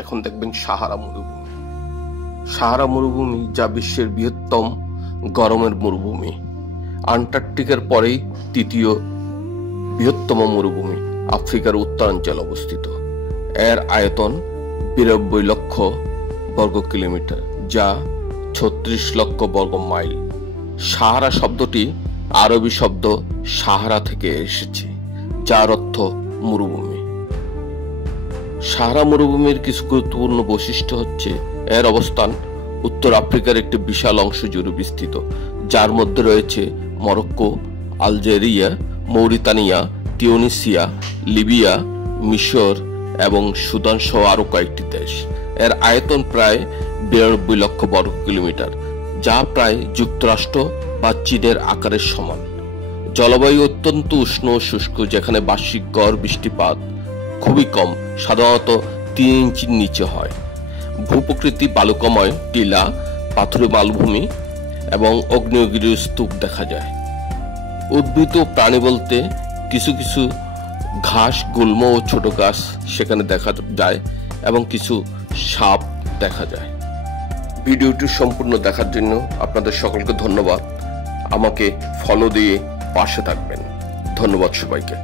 এখন দেখবেন সাহারা মরুভূমি। সাহারা মরুভূমি যা বিশ্বের বৃহত্তম গরমের মরুভূমি। আন্টার্কটিকার পরেই তৃতীয় বৃহত্তম মরুভূমি আফ্রিকার উত্তরাঞ্চলে অবস্থিত। এর আয়তন 92 লক্ষ বর্গ কিলোমিটার, যা 36 লক্ষ বর্গ মাইল। সাহারা শব্দটি আরবি শব্দ সাহারা থেকে এসেছে, যার অর্থ মরুভূমি। সাহারা মরুভূমির কিছু গুরুত্বপূর্ণ বৈশিষ্ট্য হচ্ছে এর অবস্থান উত্তর আফ্রিকার একটি বিশাল অংশ জুড়ে বিস্তৃত, যার মধ্যে রয়েছে Morocco, Algeria, Mauritania, Tunisia, Libya, মিশর এবং সুদান সহ আরো কয়েকটি দেশ। এর আয়তন প্রায় 92 লক্ষ বর্গ কিলোমিটার, যা প্রায় যুক্তরাষ্ট্র বা চীনের আকারের সমান। জলবায়ু অত্যন্ত উষ্ণ ও শুষ্ক, যেখানে বার্ষিক গড় বৃষ্টিপাত খুবই কম, সাধারণত 3 ইঞ্চির নিচে হয়। ভূপ্রকৃতি বালুকাময়, টিলা, পাথুরে মালভূমি এবং আগ্নেয়গিরির স্তূপ দেখা যায়। উদ্ভিদ ও প্রাণী বলতে কিছু কিছু ঘাস, গুল্ম ও ছোট গাছ সেখানে দেখা যায় এবং কিছু সাপ দেখা যায়। ভিডিওটি সম্পূর্ণ দেখার জন্য আপনাদের সকলকে ধন্যবাদ। আমাকে ফলো দিয়ে পাশে থাকবেন। ধন্যবাদ সবাইকে।